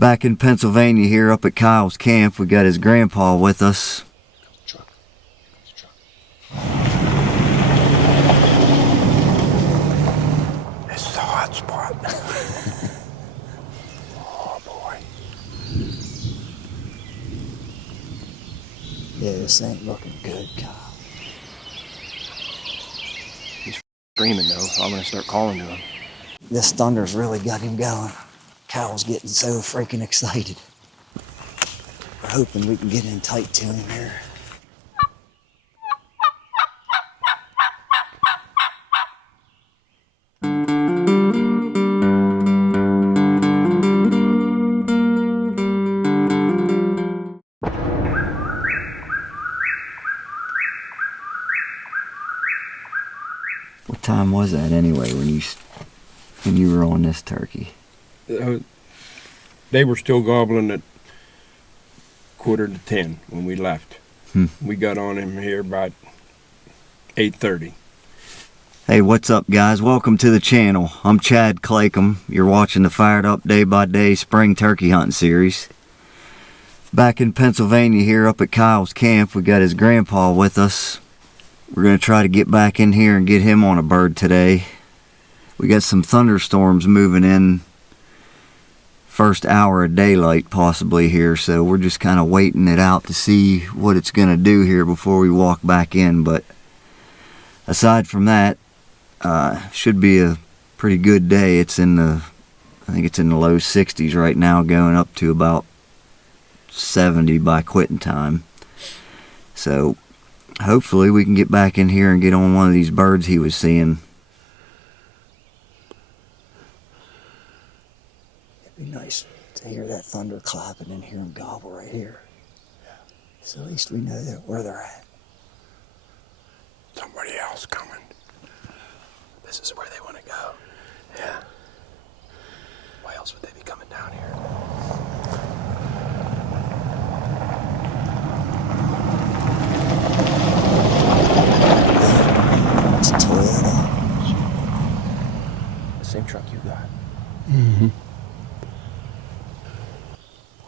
Back in Pennsylvania here up at Kyle's camp, we got his grandpa with us. This is a hot spot. Oh boy. Yeah, this ain't looking good, Kyle. He's screaming though, so I'm gonna start calling to him. This thunder's really got him going. Kyle's getting so freaking excited. We're hoping we can get in tight to him here. What time was that anyway when you were on this turkey? They were still gobbling at 9:45 when we left. We got on him here about 8:30. Hey, what's up, guys? Welcome to the channel. I'm Chad Claycomb. You're watching the Fired Up Day by Day Spring Turkey Hunting Series. Back in Pennsylvania here up at Kyle's camp, we got his grandpa with us. We're going to try to get back in here and get him on a bird today. We got some thunderstorms moving in first hour of daylight possibly here, so we're just kind of waiting it out to see what it's going to do here before we walk back in. But aside from that, should be a pretty good day. It's in the, I think it's in the low 60s right now, going up to about 70 by quitting time. So hopefully we can get back in here and get on one of these birds he was seeing. It'd be nice to hear that thunder clapping and hear them gobble right here. Yeah. So at least we know where they're at. Somebody else coming. This is where they want to go. Yeah. Why else would they be coming down here? It's a Toyota. The same truck you got. Mm-hmm.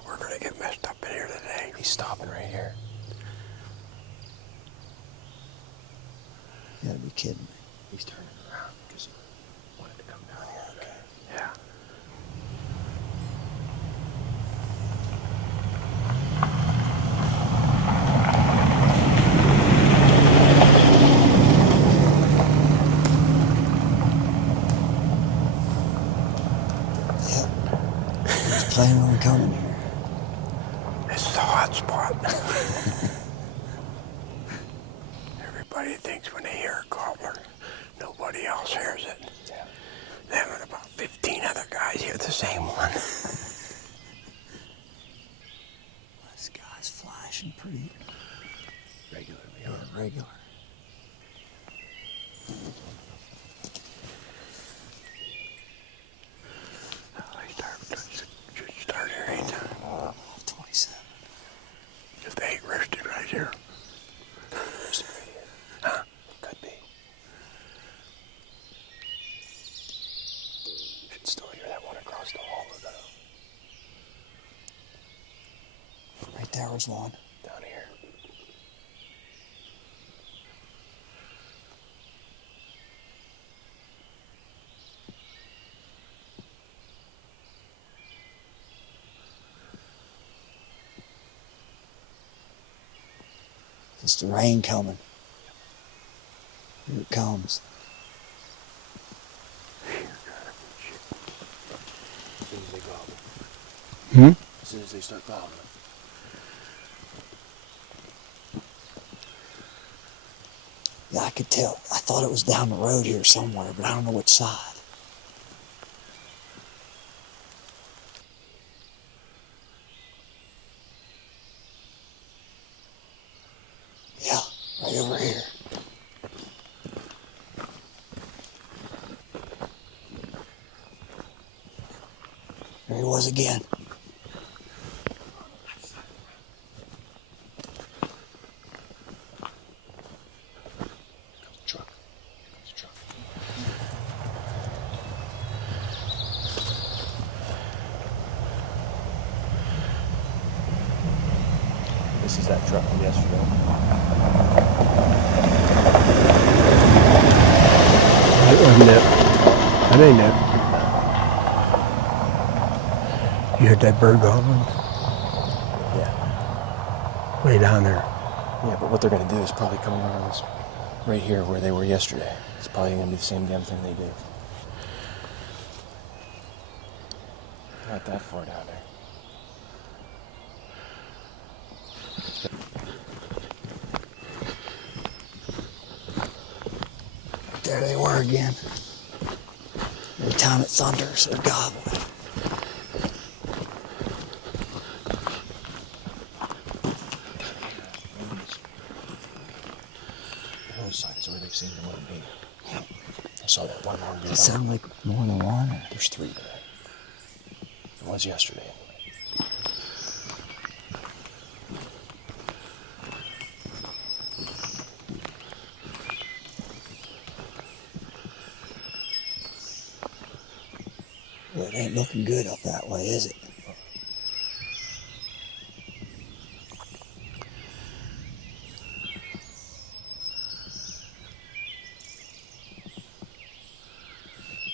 We're gonna get messed up in here today. He's stopping right here. You gotta be kidding me. He's turning around because he wanted to come down here. Okay. Yeah. Yep. He's planning on coming here. This is a hot spot. Everybody thinks when they hear a gobbler, nobody else hears it. Yeah. Them and about 15 other guys hear the same one. The sky's flashing pretty Regularly. regular. Should start here anytime. 27. If they ain't roosted right here. Roosted right here. Huh? Could be. Should still hear that one across the hall though. Right there was one. Down here. It's the rain coming. Here it comes. As soon as they gobble. As soon as they start gobbling. Yeah, I could tell. I thought it was down the road here somewhere, but I don't know which side. Yeah, right over here. There he was again. This is that truck from yesterday. That wasn't it. That ain't it. You heard that bird gobbling? Yeah. Way down there. Yeah, but what they're going to do is probably come around this right here where they were yesterday. It's probably going to be the same damn thing they did. Not that far down there. There they were again. Every time it thunders, they're gobbling. The hillside is where they've seen the one being. I saw that one long beard. Does it sound like more than one? Or? There's 3 there. It was yesterday. Well, it ain't looking good up that way, is it?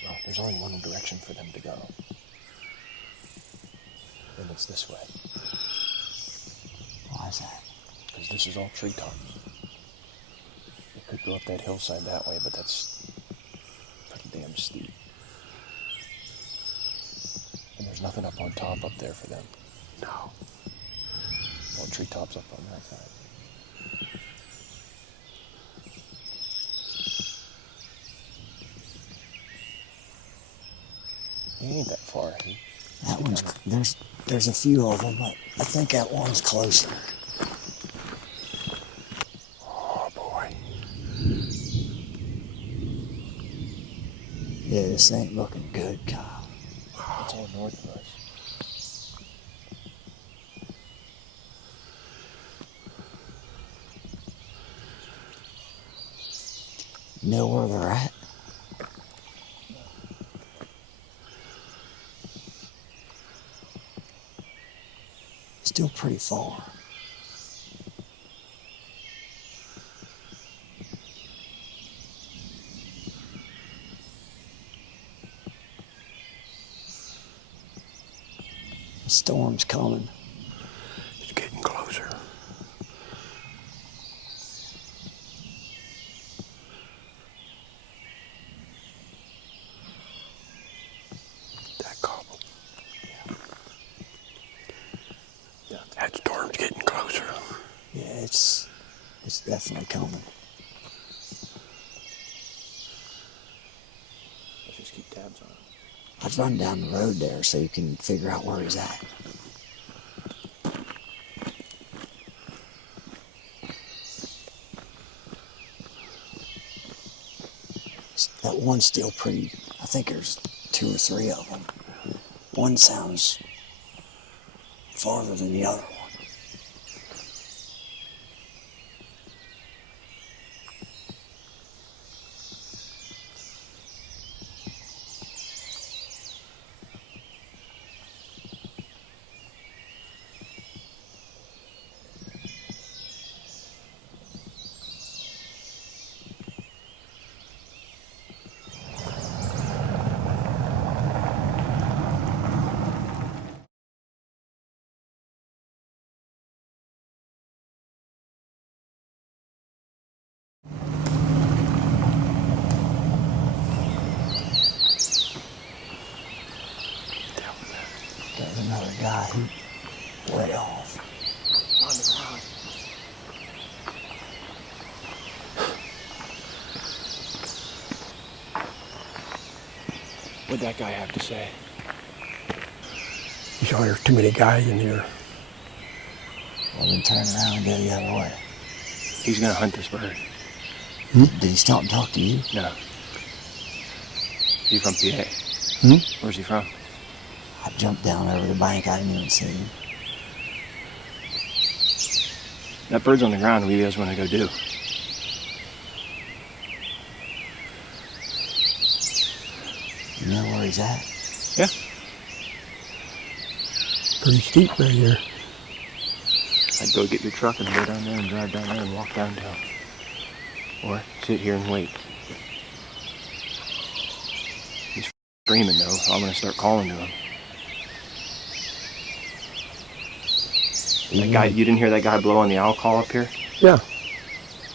Well, there's only one direction for them to go. And it's this way. Why is that? Because this is all treetop. They could go up that hillside that way, but that's pretty damn steep. And there's nothing up on top up there for them. No. All treetops up on that side. He ain't that far. That one's, there's a few of them, but I think that one's closer. Oh, boy. Yeah, this ain't looking good, Kyle. It's all north of us. You know where they're at? Still pretty far. The storm's coming. It's getting closer. That gobble. Yeah. That storm's getting closer. Yeah, it's definitely coming. Let's just keep tabs on it. I'd run down the road there so you can figure out where he's at. That one's still pretty, I think there's 2 or 3 of them. One sounds farther than the other one. There's another guy who way off. On the ground. What'd that guy have to say? You saw there's too many guys in here. Well, then turn around and go the other way. He's gonna hunt this bird. Did he stop and talk to you? No. He from PA? Where's he from? I jumped down over the bank. I didn't even see him. That bird's on the ground. What do you guys want to go do? You know where he's at? Yeah. Pretty steep right here. I'd go get your truck and go down there and drive down there and walk downtown. Or sit here and wait. He's screaming though, so I'm gonna start calling to him. That guy, you didn't hear that guy blow on the owl call up here? Yeah.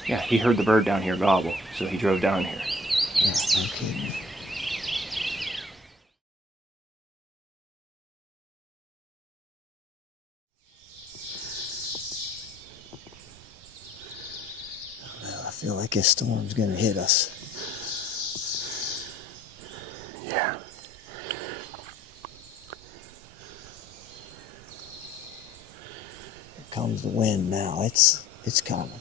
Yeah, he heard the bird down here gobble, so he drove down here. Yeah, no kidding. I feel like this storm's gonna hit us. Yeah. Here comes the wind now. It's coming.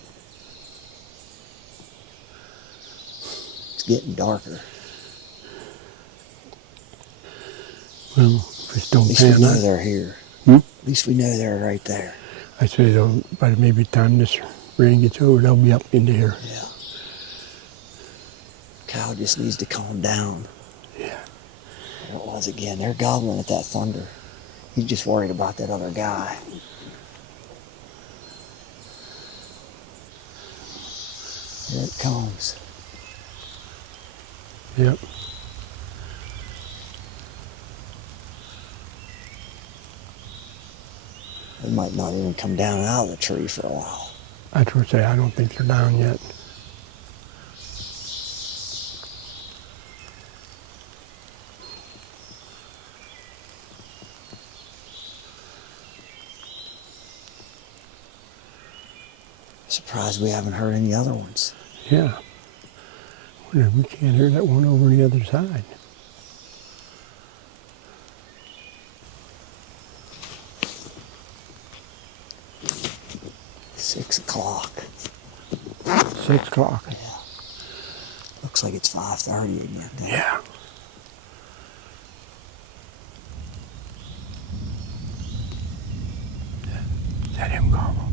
It's getting darker. Well, if it's At don't least we pan know out, they're here. Hmm? At least we know they're right there. I say by maybe the time this rain gets over, they'll be up into here. Yeah. Cow just needs to calm down. Yeah. There it was again. They're gobbling at that thunder. He's just worried about that other guy. Here it comes. Yep. They might not even come down out of the tree for a while. That's what I say. I don't think they're down yet. Surprised we haven't heard any other ones. Yeah. Wonder if we can't hear that one over on the other side. Six o'clock. 6 o'clock. Yeah. Looks like it's 5:30 again. Yeah. Is that him gobble?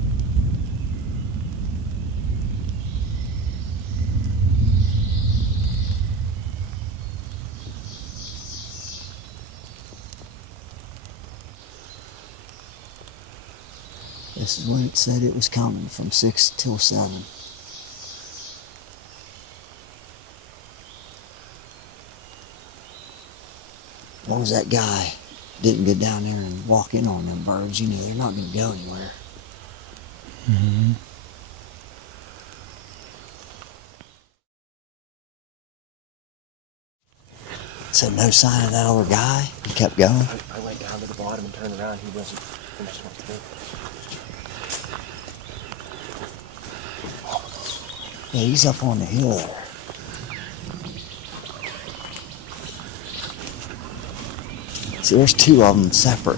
This is when it said it was coming, from 6 till 7. As long as that guy didn't get down there and walk in on them birds, you know they're not going to go anywhere. Mm-hmm. So no sign of that other guy? He kept going? I went down to the bottom and turned around. He wasn't finished what to do. Yeah, he's up on the hill there. See, there's two of them separate.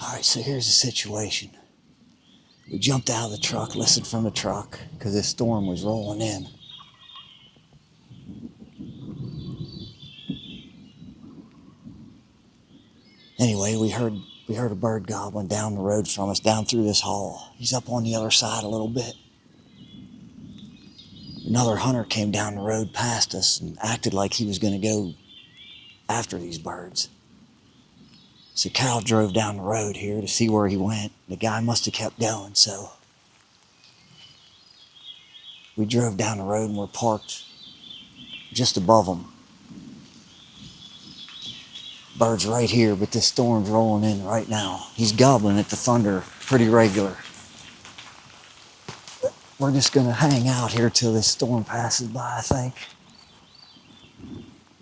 All right, so here's the situation. We jumped out of the truck, listened from the truck, because this storm was rolling in. Anyway, we heard a bird gobbling down the road from us, down through this hall. He's up on the other side a little bit. Another hunter came down the road past us and acted like he was going to go after these birds. So Cal drove down the road here to see where he went. The guy must have kept going, so we drove down the road and we're parked just above him. Bird's right here, but this storm's rolling in right now. He's gobbling at the thunder pretty regular. We're just gonna hang out here till this storm passes by, I think.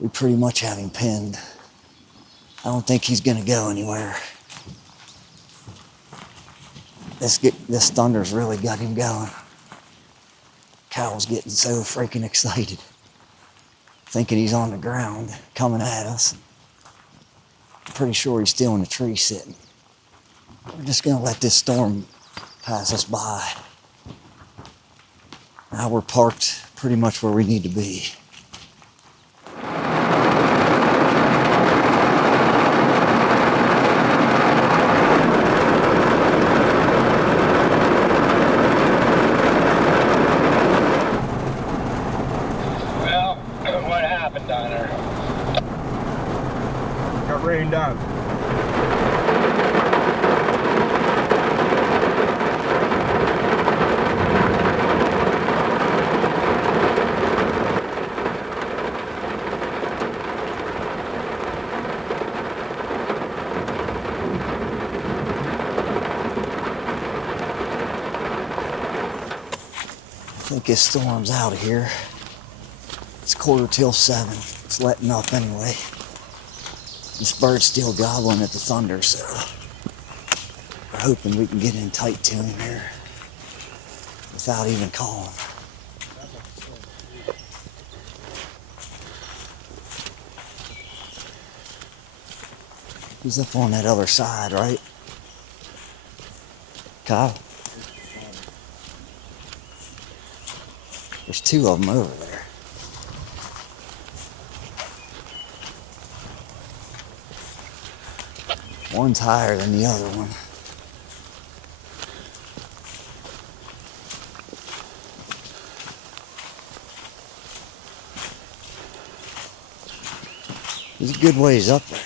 We pretty much have him pinned. I don't think he's gonna go anywhere. This thunder's really got him going. Cal's getting so freaking excited, thinking he's on the ground coming at us. I'm pretty sure he's still in the tree sitting. We're just gonna let this storm pass us by. Now we're parked pretty much where we need to be. think this storm's out of here. It's 7:15. It's letting up anyway. This bird's still gobbling at the thunder, so we're hoping we can get in tight to him here without even calling. He's up on that other side, right? Kyle? There's two of them over there. One's higher than the other one. He's a good ways up there.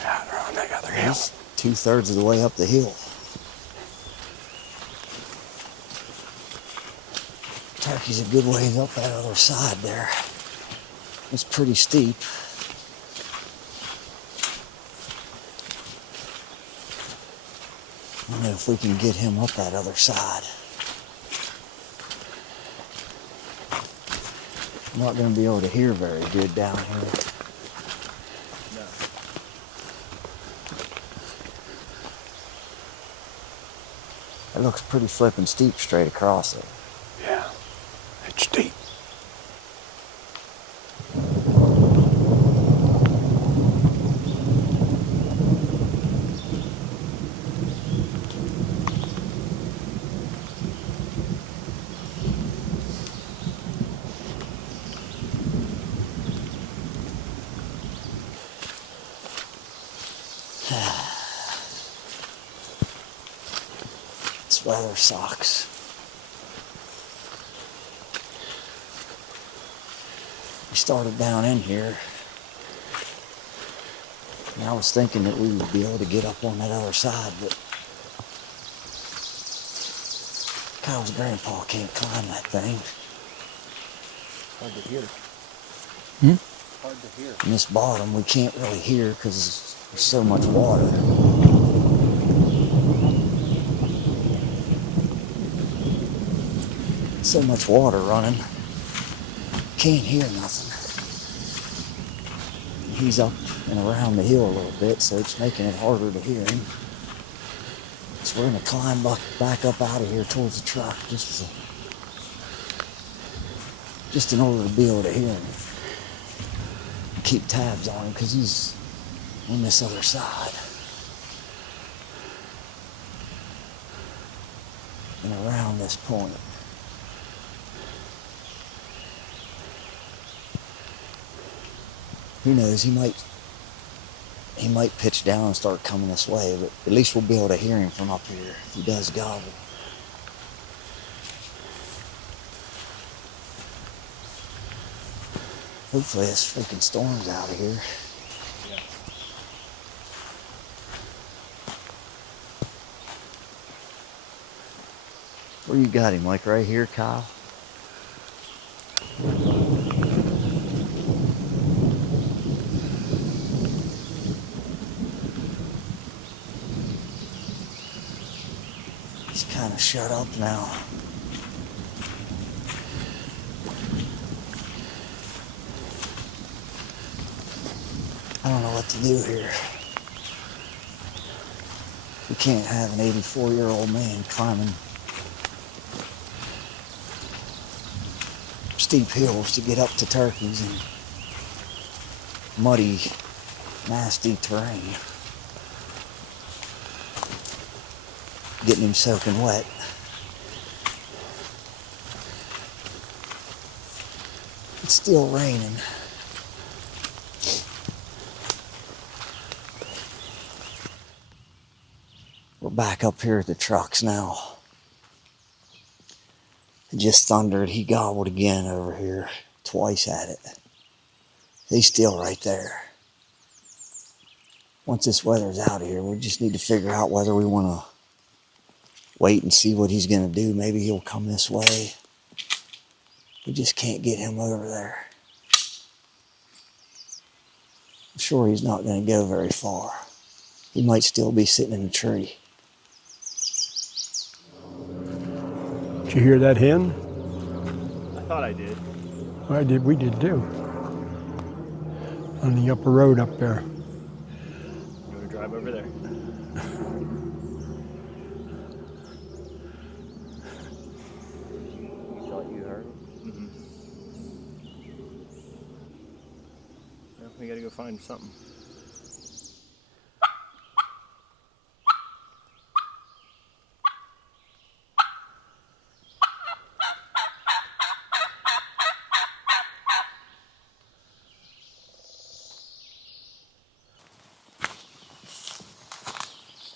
Yeah, they're on the other hill. He's 2/3 of the way up the hill. Turkey's a good ways up that other side there. It's pretty steep. I don't know if we can get him up that other side. I'm not going to be able to hear very good down here. It looks pretty flippin' steep straight across it. Yeah, it's deep. This weather sucks. We started down in here, and I was thinking that we would be able to get up on that other side, but Kyle's grandpa can't climb that thing. Hard to hear. Hard to hear. And this bottom we can't really hear because there's so much water. So much water running. Can't hear nothing. He's up and around the hill a little bit, so it's making it harder to hear him. So we're gonna climb back up out of here towards the truck just in order to be able to hear him. Keep tabs on him because he's on this other side. And around this point. Who knows, he might pitch down and start coming this way, but at least we'll be able to hear him from up here if he does gobble. Hopefully this freaking storm's out of here. Yeah. Where you got him? Like right here, Kyle? He's kind of shut up now. I don't know what to do here. We can't have an 84-year-old man climbing steep hills to get up to turkeys in muddy, nasty terrain. Getting him soaking wet. It's still raining. We're back up here at the trucks now. It just thundered. He gobbled again over here. Twice at it. He's still right there. Once this weather's out of here, we just need to figure out whether we want to wait and see what he's going to do. Maybe he'll come this way. We just can't get him over there. I'm sure he's not going to go very far. He might still be sitting in a tree. Did you hear that hen? I thought I did. Well, we did too. On the upper road up there. You want to drive over there? You thought you heard it? Mm-hmm. Well, we gotta go find something.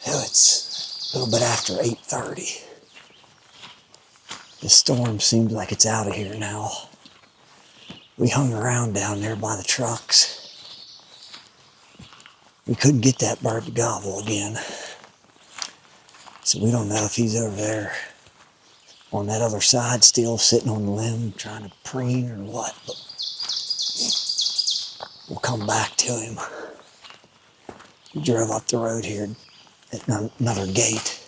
Well, it's a little bit after 8:30. The storm seems like it's out of here now. We hung around down there by the trucks. We couldn't get that bird to gobble again. So we don't know if he's over there on that other side still sitting on the limb trying to preen or what. But we'll come back to him. We drove up the road here at another gate.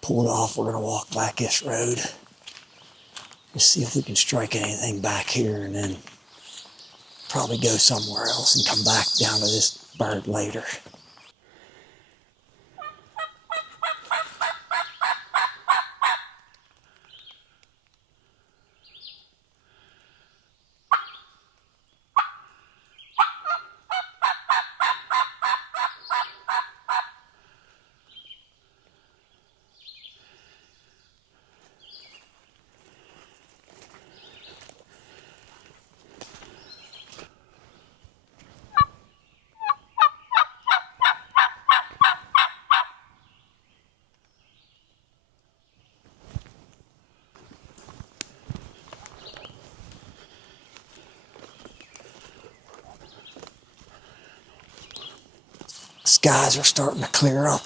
Pulled off. We're going to walk back this road. Just see if we can strike anything back here and then probably go somewhere else and come back down to this bird later. Skies are starting to clear up.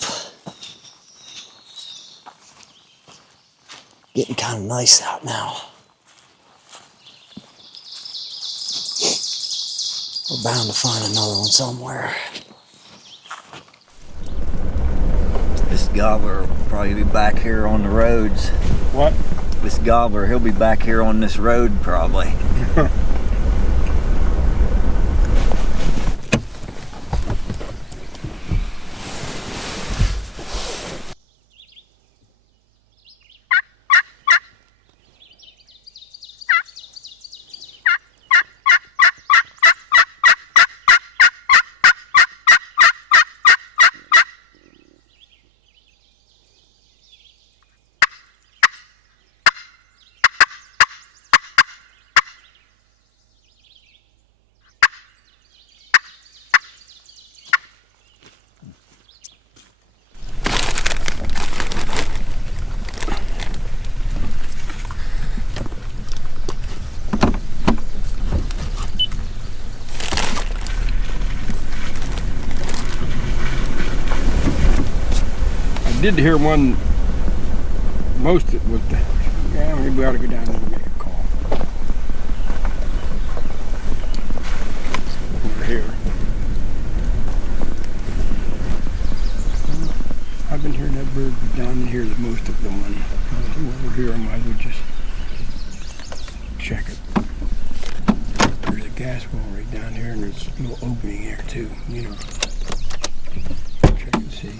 Getting kind of nice out now. We're bound to find another one somewhere. This gobbler will probably be back here on the roads. What? This gobbler, he'll be back here on this road probably. I did hear one, most of it was, yeah, maybe we ought to go down there and make a call. Over here. I've been hearing that bird down in here the most of the one. Over here I might as well just check it. There's a gas well right down here and there's a little opening here too, you know. Check and see.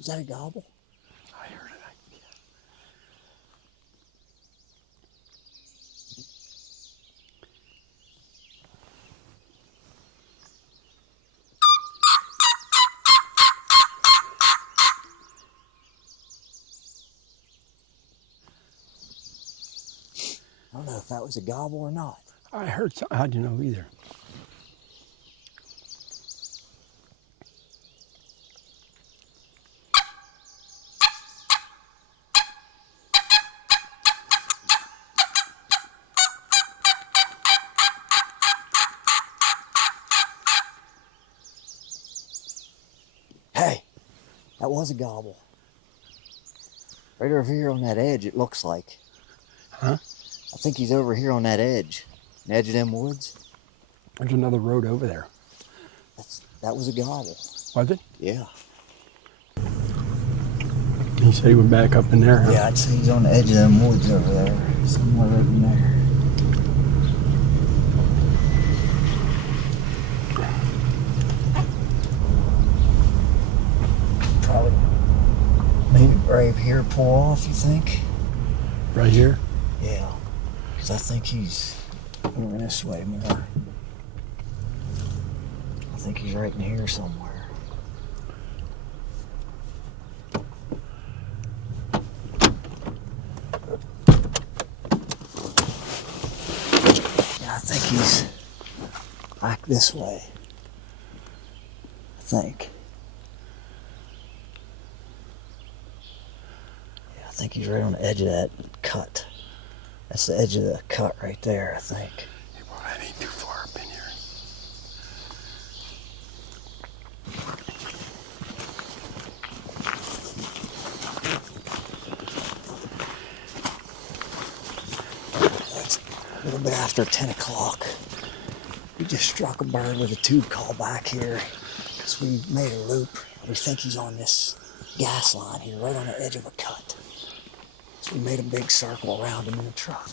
Is that a gobble? I heard it. I don't know if that was a gobble or not. I heard something. I didn't know either. That was a gobble. Right over here on that edge, it looks like. Huh? I think he's over here on that edge. The edge of them woods. There's another road over there. That was a gobble. Was it? Yeah. He said he went back up in there. Huh? Yeah, I'd say he's on the edge of them woods over there. Somewhere right in there. Probably maybe right here pull off, you think? Right here? Yeah. Because I think he's over this way more. I think he's right in here somewhere. Yeah, I think he's back this way. I think. Yeah, I think he's right on the edge of that cut. That's the edge of the cut right there, I think. Yeah, well, that ain't too far up in here. It's a little bit after 10 o'clock. We just struck a bird with a tube call back here because we made a loop. We think he's on this gas line here, right on the edge of a cut. So we made a big circle around him in the truck.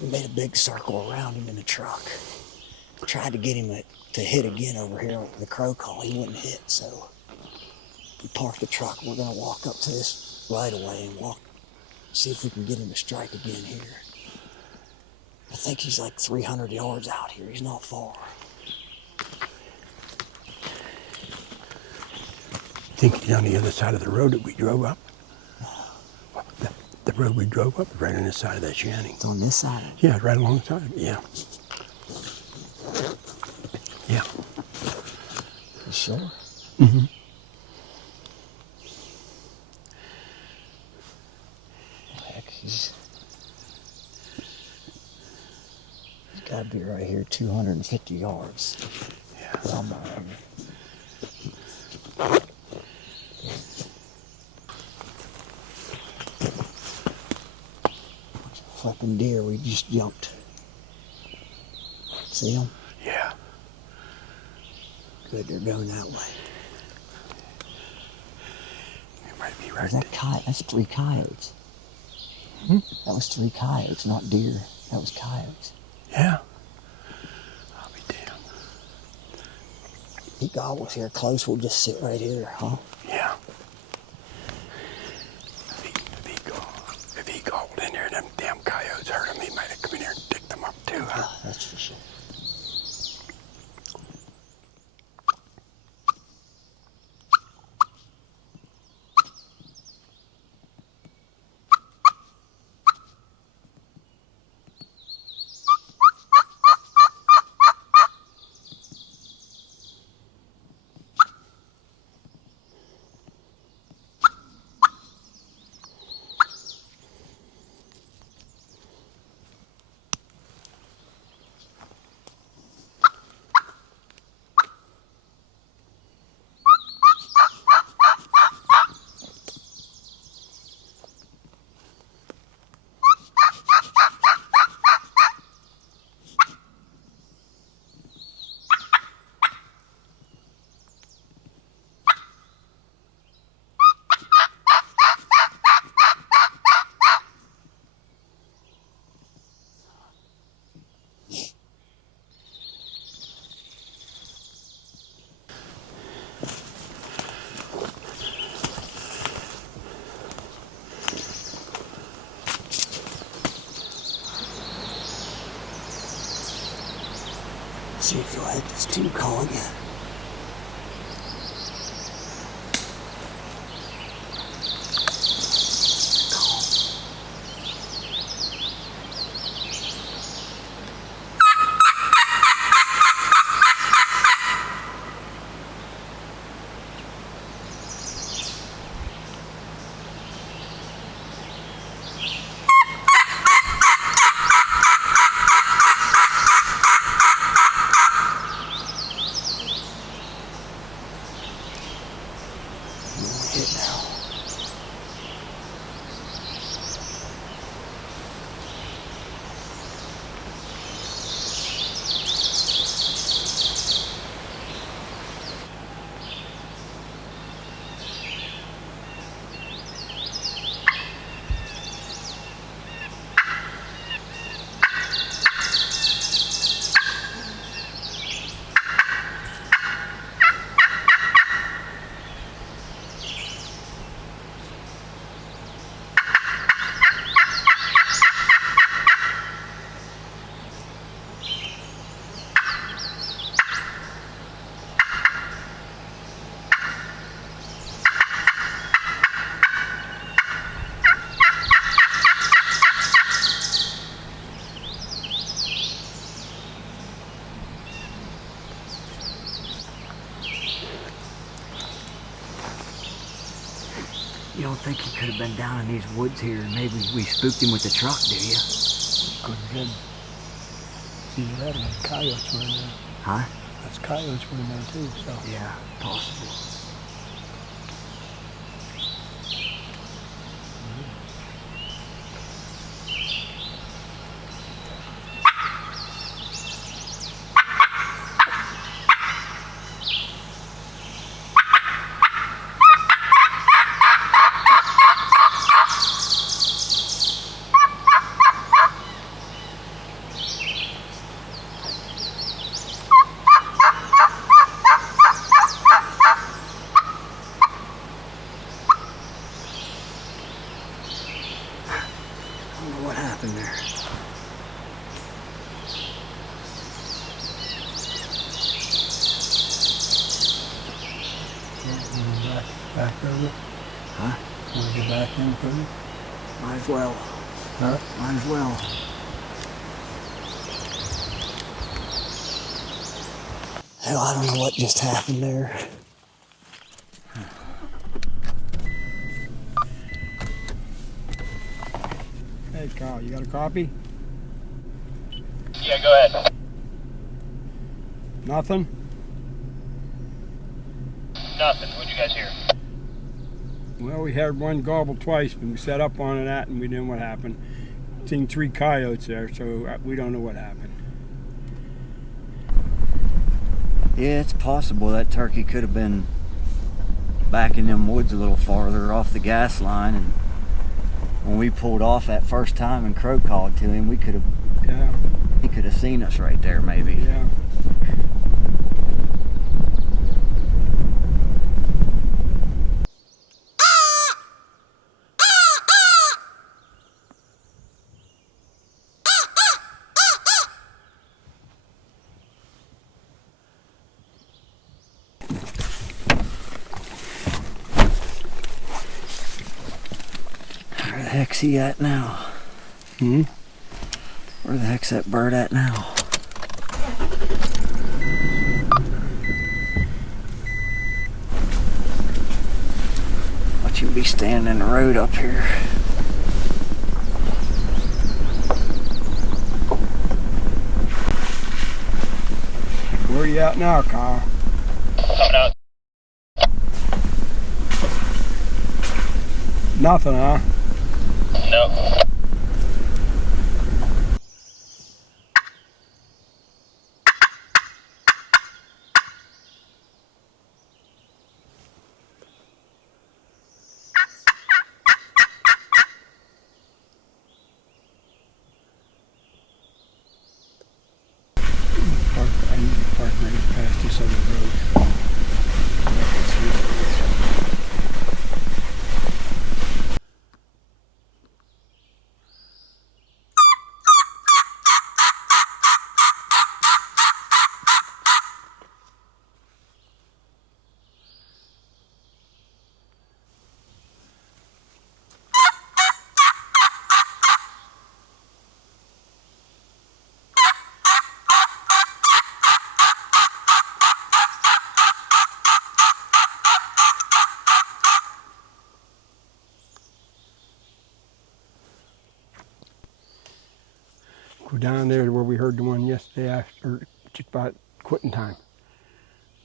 We made a big circle around him in the truck. Tried to get him to hit again over here with the crow call. He wouldn't hit, so we parked the truck. We're gonna walk up to this right away and see if we can get him to strike again here. I think he's like 300 yards out here. He's not far. Think he's on the other side of the road that we drove up? The road we drove up is right on this side of that shanty. It's on this side. Yeah, right alongside. Yeah. Yeah. You sure? Mm-hmm. Heck, he's got to be right here, 250 yards. Yeah. Somewhere. Flipping deer, we just jumped. See them? Yeah. Good, they're going that way. It might be right Is that that's 3 coyotes. Hmm? That was 3 coyotes, not deer. That was coyotes. Yeah. I'll be damned. He gobbles here close, we'll just sit right here, huh? Yeah. If he gobbled in there and them damn coyotes heard him, he might have come in here and picked them up too, huh? Yeah, that's for sure. See if you'll hit this tube call again. it now. You don't think he could have been down in these woods here and maybe we spooked him with the truck, do you? Could have been. See that? And coyotes were in there. Huh? That's coyotes were in there too, so. Yeah, possible. I don't know what happened there. Back over it? Huh? Want to get back in for it? Might as well. Huh? Might as well. Hell, I don't know what just happened there. Hey Kyle, you got a copy? Yeah, go ahead. Nothing? Nothing. What'd you guys hear? Well, we heard one gobble twice, and we set up on that, and we didn't know what happened. Seen 3 coyotes there, so we don't know what happened. Yeah, it's possible that turkey could have been back in them woods a little farther off the gas line, and when we pulled off that first time and Crow called to him, we could have, Yeah, he could have seen us right there maybe. yeah. Where the heck's he at now? Hmm? Where the heck's that bird at now? Watch him be standing in the road up here. Where are you at now, Kyle? Coming out. Nothing, huh? No. I need to park right past this other road. Go down there to where we heard the one yesterday after, just about quitting time.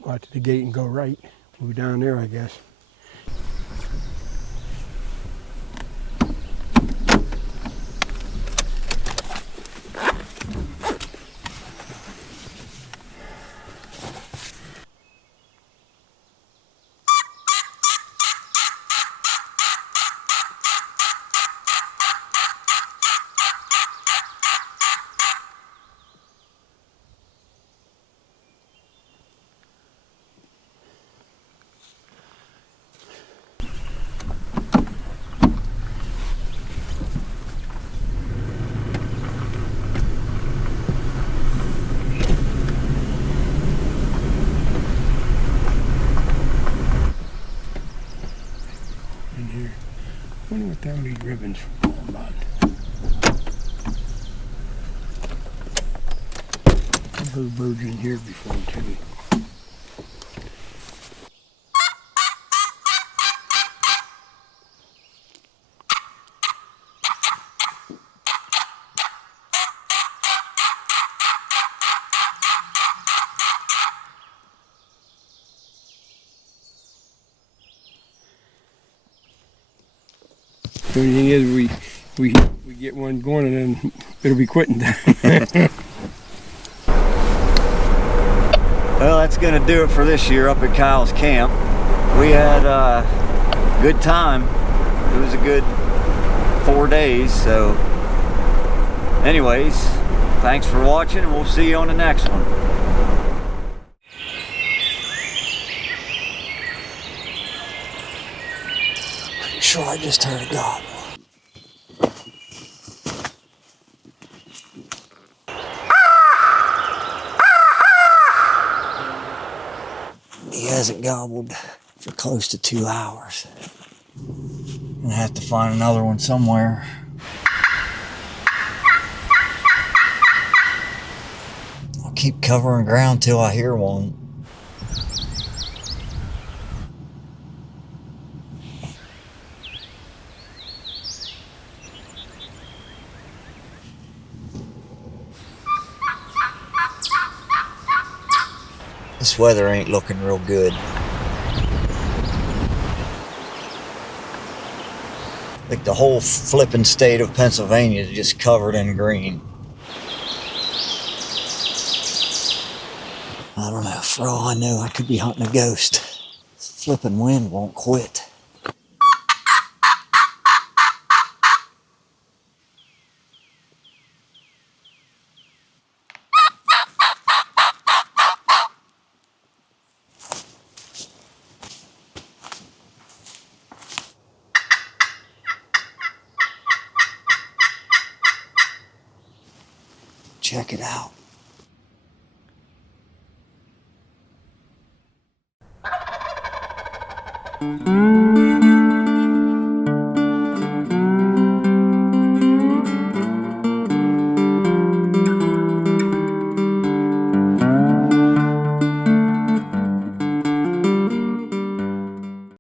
Go out to the gate and go right. Go down there, I guess. in here. I wonder what the hell these ribbons are all about. I've heard birds in here before too. The only thing is we get one going and then it'll be quitting. Well, that's going to do it for this year up at Kyle's camp. We had a good time. It was a good 4 days. So anyways, thanks for watching and we'll see you on the next one. Pretty sure I just heard a gobble. He hasn't gobbled for close to 2 hours. Gonna have to find another one somewhere. I'll keep covering ground till I hear one. This weather ain't looking real good. Like the whole flippin' state of Pennsylvania is just covered in green. I don't know, for all I know, I could be hunting a ghost. This flippin' wind won't quit. Check it out.